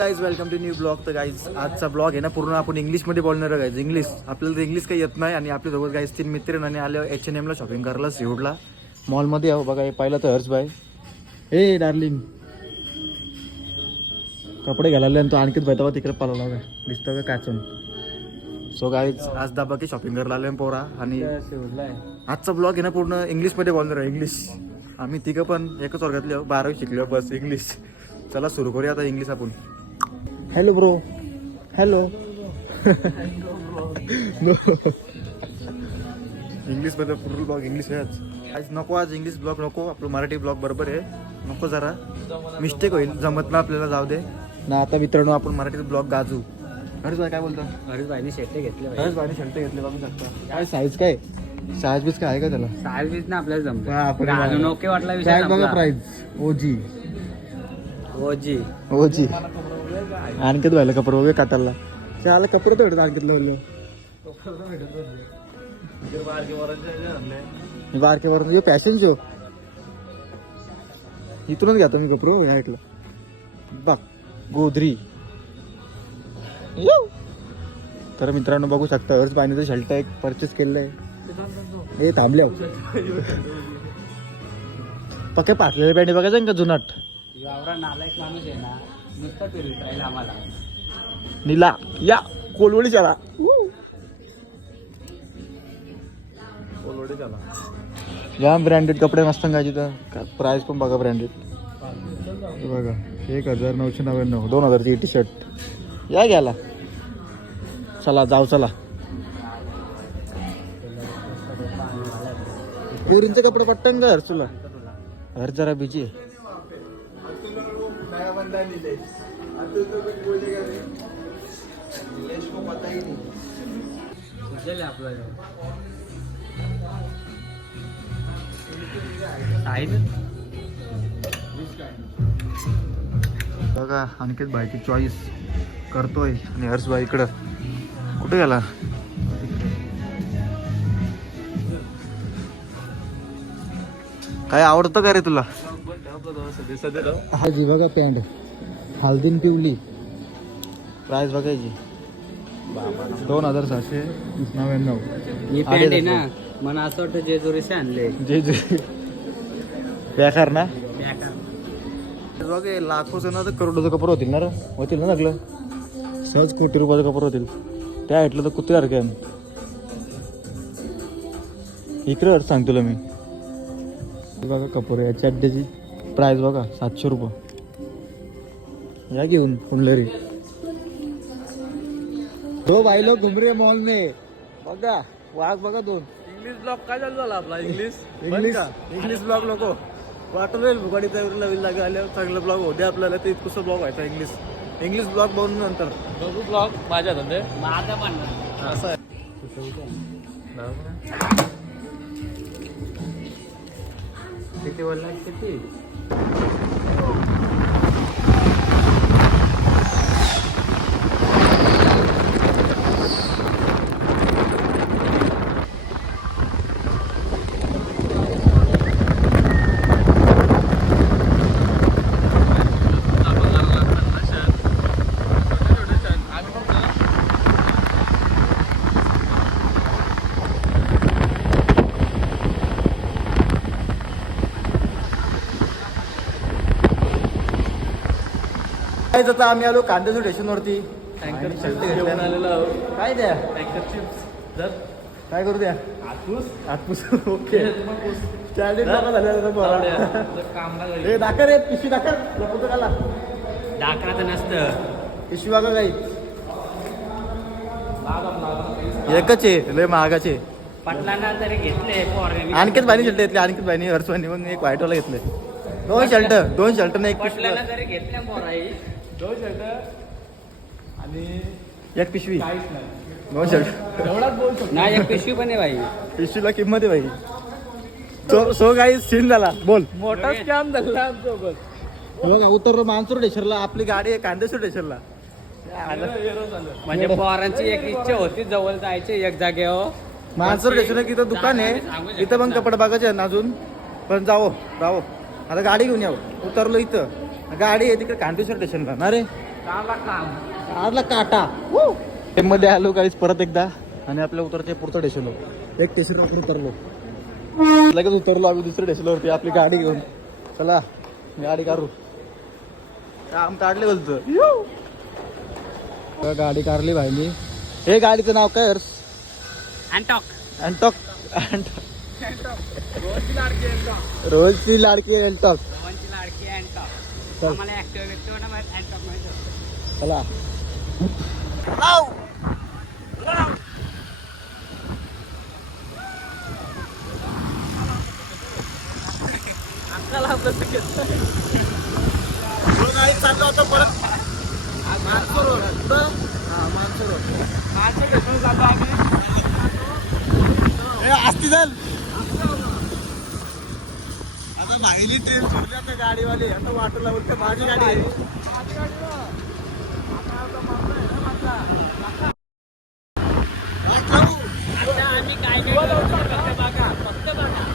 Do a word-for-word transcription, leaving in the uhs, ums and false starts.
Guys welcome to new blog. तर guys आजचा blog आहे ना पूर्ण आपण इंग्लिशमध्ये बोलणार गाइज. इंग्लिश आपल्याला तर इंग्लिश काही येत नाही आणि आपल्यासोबत गाइज तीन मित्र आणि आले एच एन एमला शॉपिंग करायला सिवडला मॉलमध्ये. आहो बघा हे पाहिलं तर हर्ष भाई हे डार्लिंग कपडे घालायला आणि तो आणखीच भाई तेव्हा तिकडे पळाला का दिसतं का काचून. सो गाइज आज दाबा की शॉपिंग करायला आले पोरा आणि आजचा ब्लॉग आहे ना पूर्ण इंग्लिशमध्ये बोलणार आहे. इंग्लिश आम्ही तिघं पण एकच वर्गातले आहो, बारावी शिकलो बस इंग्लिश. चला सुरू करूया आता इंग्लिश आपण. हॅलो ब्रो हॅलो इंग्लिश मध्ये पूर्ण ब्लॉग इंग्लिश आहे आज. आज नको आज इंग्लिश ब्लॉग नको, आपलं मराठी ब्लॉग बरोबर आहे. नको जरा मिस्टेक होईल, जमत ना आपल्याला, जाऊ दे ना. आता मित्रांनो आपण मराठीत ब्लॉग गाजू. हरीश भाई काय बोलतो? हरीश भाईने शेट्टे घेतले. हरीश भाईने शर्ट घेतले बघू शकता. काय साईज काय साईज बीज काय आहे का त्याला? साईज बीज ना आपल्याला जमतो. आपण घालून ओके वाटला विषय प्राइस बघा, संपला. प्राइस ओजी ओजी ओजी आणखीच व्हायला कपडे वगैरे काटायला त्याला कपडे तर भेटत आणखीतलं बोललो बारकेवर पॅशन शो इथूनच घ्या तुम्ही कपडे या ऐकलं बघ गोदरी. तर मित्रांनो बघू शकता हर्ष पाणीचं शर्ट एक परचेस केलेलं आहे. हे थांबल्या पक्के पाटलेले पॅन्ट बघायचं का जुनाट एवढा नालायक माणूस आहे ना, नुसतं फिरत राहील आम्हाला. नीला या कोलवडी चला कोलवडी चला. या ब्रँडेड कपडे मस्त घ्यायचे तर प्राइस पण बघा ब्रँडेड. बघा एक हजार नऊशे नव्याण्णव दोन हजारची टी शर्ट या घ्यायला. चला जाऊ चला. पोरींचे कपडे पट्टन का हर्ष तुला? हर जरा बिजी आहे. बघा आणखीच भाईची चॉईस करतोय आणि हर्ष भाई इकडं कुठे गेला? काय आवडतं का रे तुला? हा जी बघा पॅन्ट हल्दीन पिवली प्राइस बघायची दोन हजार सहाशे नव्याण्णव. ही पॅन्ट आहे ना, मला असं वाटतं जेजुरीचे आणले. जे जे बेकार ना बेकार. बघ लाखोचं ना तर करोडोचं कपडे होतील ना रे, होतील ना सगळं सहज कोटी रुपयाचं कपडे होतील. त्या ऐकलं तर कुत्रे सारखे आहे. इकडे सांग तुला मी बघा कपडे याची अड्ड्याची प्राइस बघा सातशे रुपये. या घेऊन कुंडलरी दो भाई लोग घूम रहे मॉल में. बघा वाघ बघा दोन. इंग्लिश ब्लॉग काय चालू झाला आपला? इंग्लिश इंग्लिश इंग्लिश ब्लॉग नको वाटलं भुगाडीचा नवीन लागा आल्यावर चांगला ब्लॉग होते आपल्याला. ते इतकंसं ब्लॉग व्हायचा इंग्लिश इंग्लिश ब्लॉग बनवून नंतर बघू ब्लॉग माझ्या धंदे माझा पण असं आहे. किती बोलला किती? आता आम्ही आलो कांद्याच्या स्टेशनवरती. टँकर चिप्स घेऊन आलेलो आहोत. काय द्या टँकर चिप्स जर काय करू द्या आतूस आतपूस ओके चाळीस टाका झाले कामला हे दाखर रे पिशवी दाखर लपवतो त्याला डाकराचं नसतं. पिशवी बघा काही एकच आहे लय महागाचे. पटलांना तरी घेतले पोरं. आणखीच बाईनी शर्ट घेतले आणखीच बाईनी हर्षवानी मग एक व्हाईटवाला घेतले. दोन शर्ट दोन शर्ट ना एक पिशवी पटलांना तरी घेतले पोराई. दोन शर्ट आणि एक पिशवी काहीच नाही. दोन शर्ट एवढाच बोल शकतो. नाही एक पिशवी पण आहे भाई. पिशवीला किंमत आहे बाई. सो सो काही सीन झाला बोल. मोठा स्कॅम झाला आमच्यासोबत. बघा उतरलो मानसूर स्टेशनला. आपली गाडी आहे कांदेश्वर स्टेशनला. म्हणजे पोरांची एक इच्छा होती जवळ जायचे एक जागेवर. मानसूर स्टेशन तिथं दुकान आहे, इथं पण कपडे बघायचे आहे ना अजून. पण जावो जावो आता गाडी घेऊन यावं. उतरलो इथं गाडी आहे तिकडे कांदेश्वर स्टेशनला ना रे. कारला काटा ते मध्ये आलो काहीच परत एकदा आणि आपल्या उतरचे पुढचं स्टेशन एक स्टेशनवर उतरलो लगेच उतरलो आम्ही दुसऱ्या स्टेशनवरती आपली गाडी घेऊन. चला गाडी काढू काम काढले बोलतो गाडी काढली भाईनी. हे गाडीचं नाव काय हर्ष? अँटॉक अँटॉक रोजची लाडकी अँटॉक. रोहनची लाडकी अँटॉक. चल. आम्हाला ऍक्टिव्ह व्यक्ती ना अँटॉक माहिती होतं. चला चाललो होतो परत मानसरोवर. कुठं? हा मानसरोवर. माणसं घेऊन जातो आम्ही. असती चल आता भाईली ट्रेन सोडली आता गाडीवाली आता वाटला बोलते माझी गाडी आहे. आता आम्ही काय काय करतो फक्त बघा फक्त बघा.